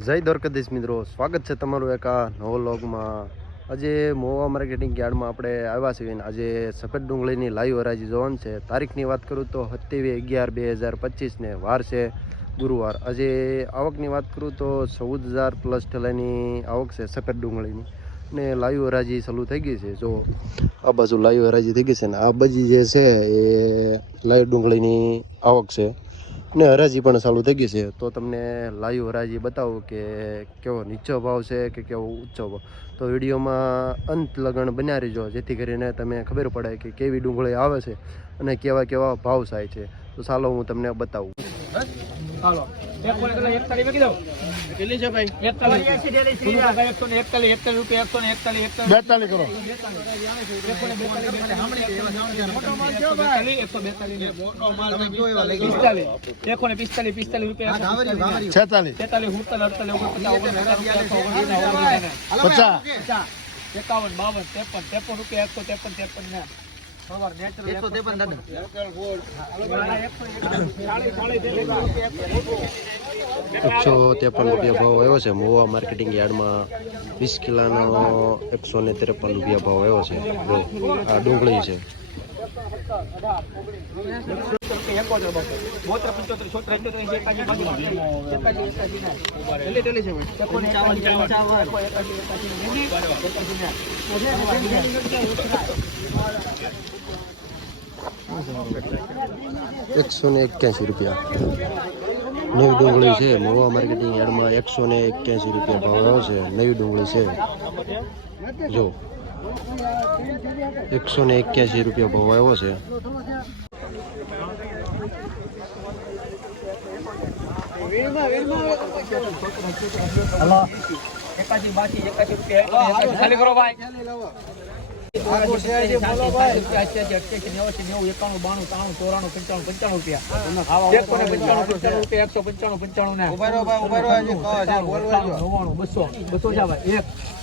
જય દ્વારકાધીશ મિત્રો, સ્વાગત છે તમારું એક આ નવો લોગમાં આજે મોવા માર્કેટિંગ યાર્ડમાં આપણે આવ્યા છીએ આજે સફેદ ડુંગળીની લાઈવ હરાજી જોવાનું છે. તારીખની વાત કરું તો સત્યાવીસ અગિયાર બે હજાર પચીસને વાર છે ગુરુવાર. આજે આવકની વાત કરું તો ચૌદ હજાર પ્લસ ઠેલાની આવક છે સફેદ ડુંગળીની. ને લાઈવ હરાજી ચાલુ થઈ ગઈ છે. જો આ બાજુ લાઈવ હરાજી થઈ ગઈ છે ને આ બાજુ જે છે એ લાઈવ ડુંગળીની આવક છે. ને હરાજી પણ ચાલુ થઈ ગઈ છે. તો તમને લાઈવ હરાજી બતાવું કે કેવો નીચો ભાવ છે કે કેવો ઊંચો ભાવ. તો વિડીયોમાં અંત લગણ બન્યા રહેજો. જેથી કરીને તમે ખબર પડે કે કેવી ડુંગળી આવે છે અને કેવા કેવા ભાવ થાય છે. તો ચાલો હું તમને બતાવું. હાલો. પચાસ. એકાવન બાવન ત્રેપન ત્રેપન રૂપિયા એકસો ત્રેપન ત્રેપન ને. એકસો ત્રેપન રૂપિયા ભાવ આવ્યો છે. મોવા માર્કેટિંગ યાર્ડમાં વીસ કિલાનો એકસો ને ત્રેપન રૂપિયા ભાવ આવ્યો છે. આ ડુંગળી છે. એકસો ને એક્યાસી રૂપિયા. નવી ડુંગળી છે. મોવા માર્કેટિંગ યાર્ડમાં એકસો ને એક્યાસી રૂપિયા ભાવ આવ્યો છે. નવી ડુંગળી છે. જો એકસો ને એક્યાસી રૂપિયા ભાવ આવ્યો છે. એકાસી બાકી એકાસી રૂપિયા. ખાલી કરો ભાઈ.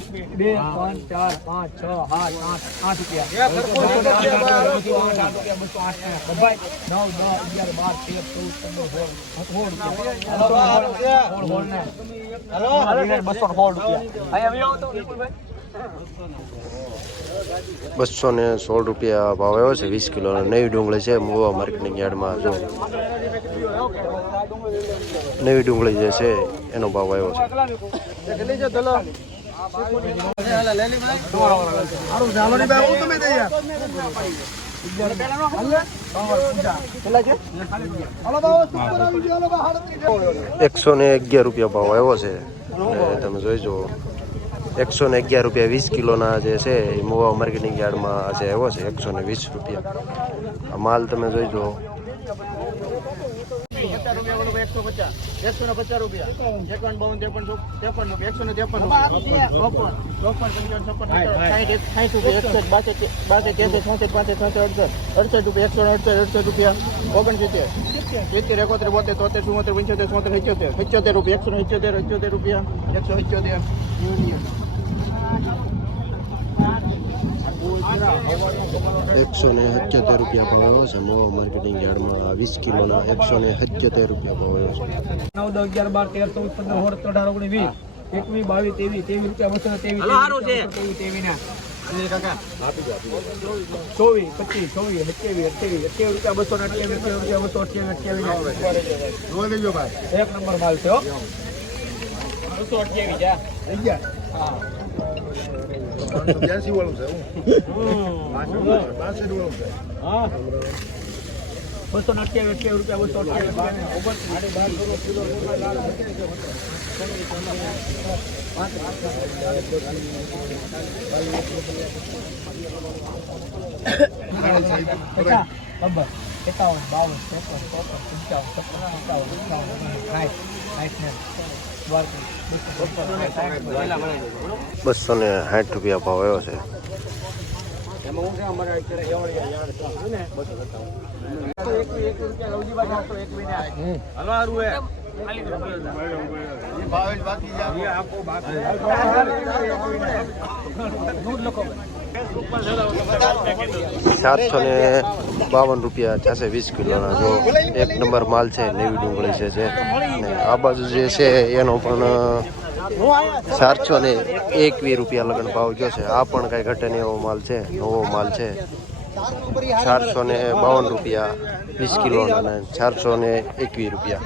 બે ત્રણ ચાર પાંચ છ સાત આઠ આઠ રૂપિયા બસો આઠ ભાઈ નવ દસ અગિયાર બાર તેર ચૌદ પંદર સોળ રૂપિયા બસો સોળ રૂપિયા અહીંયા આવો તો વિપુલભાઈ બસો ને સોળ રૂપિયા ભાવ આવ્યો છે, વીસ કિલો. નવી ડુંગળી છે, મોવા માર્કેટિંગ યાર્ડમાં જો. નવી ડુંગળી જે છે, એનો ભાવ આવ્યો છે. એકસો ને અગિયાર રૂપિયા ભાવ આવ્યો છે. તમે જોઈ જુઓ. એકસો ને અગિયાર રૂપિયા વીસ કિલોના જે છે એ મોવા માર્કેટિંગ યાર્ડમાં આજે આવ્યો છે એકસો ને વીસ રૂપિયા આ માલ તમે જોઈ જુઓ સિત્તેર એકોતેર બોતેર તોતેર ચુમોતેર પંચોતેર ચોતેર સિત્યોતેર સિત્યોતેર રૂપિયા એકસો ને સિત્યોતેર સિત્યોતેર રૂપિયા એકસો સિત્યોતેર એકસો ને સત્યોતેર રૂપિયા ભાવ આવ્યો છે. મોવા માર્કેટિંગ યાર્ડમાં વીસ કિલોના એકસો ને સત્યોતેર રૂપિયા ભાવ આવ્યો છે. નવ દસ અગિયાર બાર તેર ચૌદ પંદર સોળ અઢાર ઓગણીસ વીસ. એકવીસ બાવીસ ત્રેવીસ ત્રેવીસ રૂપિયા બસો ને ત્રેવીસ ત્રેવીસ ત્રેવીસ ના ચોવીસ પચીસ ચોવીસ અઠ્યાવીસ અઠ્યાવીસ રૂપિયા બસો ને અઠ્યાવીસ રૂપિયા બસો અઠ્યાવીસ અઠ્યાવીસ એક નંબર માલ છે બસો અઠ્યાવીસ હા. બ્યાસી વાળું છે હું હા બસો ને અઠ્યાવીસ રૂપિયા બસો નંબર એકાવન બાવન ત્રેપન ચોપન પંચાવન સત્તાવન અઠાવન ઓગણીસ સાઠ સાઠ ને બસો ને સાઠ રૂપિયા ભાવ આવ્યો છે. દૂધ લખો સાતસો ને બાવન રૂપિયા થશે વીસ કિલોના જો એક નંબર માલ છે નવી ડુંગળી છે જે આ બાજુ જે છે એનો પણ ચારસો ને એકવીસ રૂપિયા લગ્ન ભાવ જો છે આ પણ કાંઈ ઘટે નહીં એવો માલ છે નવો માલ છે ચારસો ને બાવન રૂપિયા વીસ કિલોના અને ચારસો ને એકવીસ રૂપિયા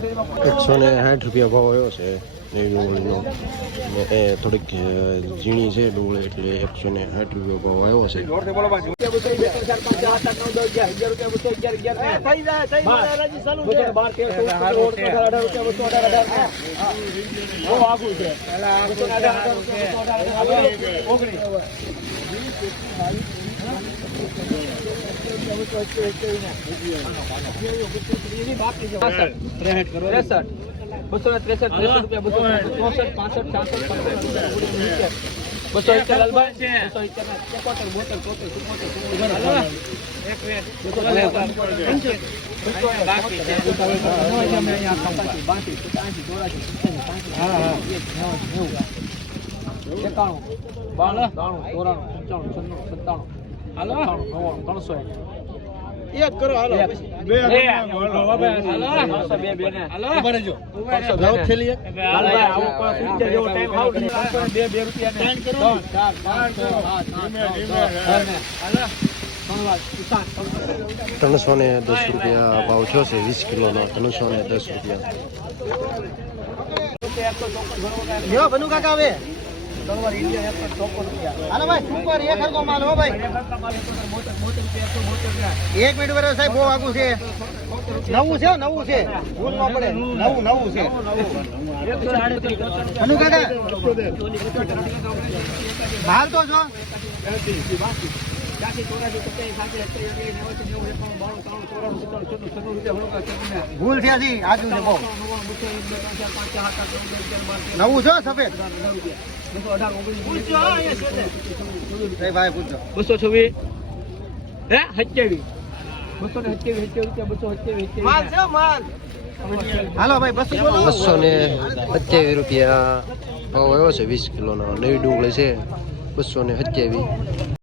ને સાઠ રૂપિયા ભાવ આવ્યો છે, નવી ડુંગળીનો. એ થોડીક ઝીણી છે ડુંગળી, એટલે એકસો ને સાઠ રૂપિયા ભાવ આવ્યો છે. બસો ત્રેસઠ ત્રેસઠ રૂપિયા બસો ચોસઠ પાસઠ છાસઠ બસો ઇત્તેર લાલભાઈ બસો ઇત્તેર એકોતેર બોતેર તોતેર ચુમ્મોતેર એકાણું બાણું ત્રાણું ચોરાણું પંચાણું છન્નું સત્તાણું અઠ્ઠાણું નવ્વાણું ત્રણસો એક કરો હાલો. બે. હાલો બે બે બે લાવો ને. થેલી એક. લાલભાઈ, આવું કોઈ સિત્તેર જેવો time આવું બે બે રૂપિયા ને. ત્રણ ચાર, પાંચ, ધીમે, ધીમે. ત્રણ. ત્રણસો ને દસ રૂપિયા ભાવ થયો છે વીસ કિલોનો. ત્રણસો ને દસ રૂપિયા. બનુ કાકા હવે. ત્રણ વાર ઇન્ડિયા એકસો ચોપન. હાલો ભાઈ એક હરકો માલ મિનિટ બરાબર સાહેબ, બહુ આગું છે. નવું છે નવું છે. ભૂલ ન પડે. નવું નવું છે. બહાર તો છો. ત્યાંસી, ચોરાસી, સત્યાસી, સાતસી, અઠ્યાસી, નેવાસી, નેવું, એકાણું, બાણું, ત્રાણું, ચોરાણું, સત્તાણું, છન્નું, છન્નું રૂપિયા ભણો કાંઈ છન્નું ને. છે આજુ છે બહુ. નવ, છે સફેદ? બસો છવ્વીસ. હે સત્યાવીસ. બસો ને સત્યાવીસ સત્યાવીસ રૂપિયા બસો સત્યાવીસ સત્યાવીસ. હાલો ભાઈ બસો બસો ને સત્યાવીસ રૂપિયા ભાવ આવ્યો છે વીસ કિલોનો નવી ડુંગળી છે બસો ને સત્યાવીસ.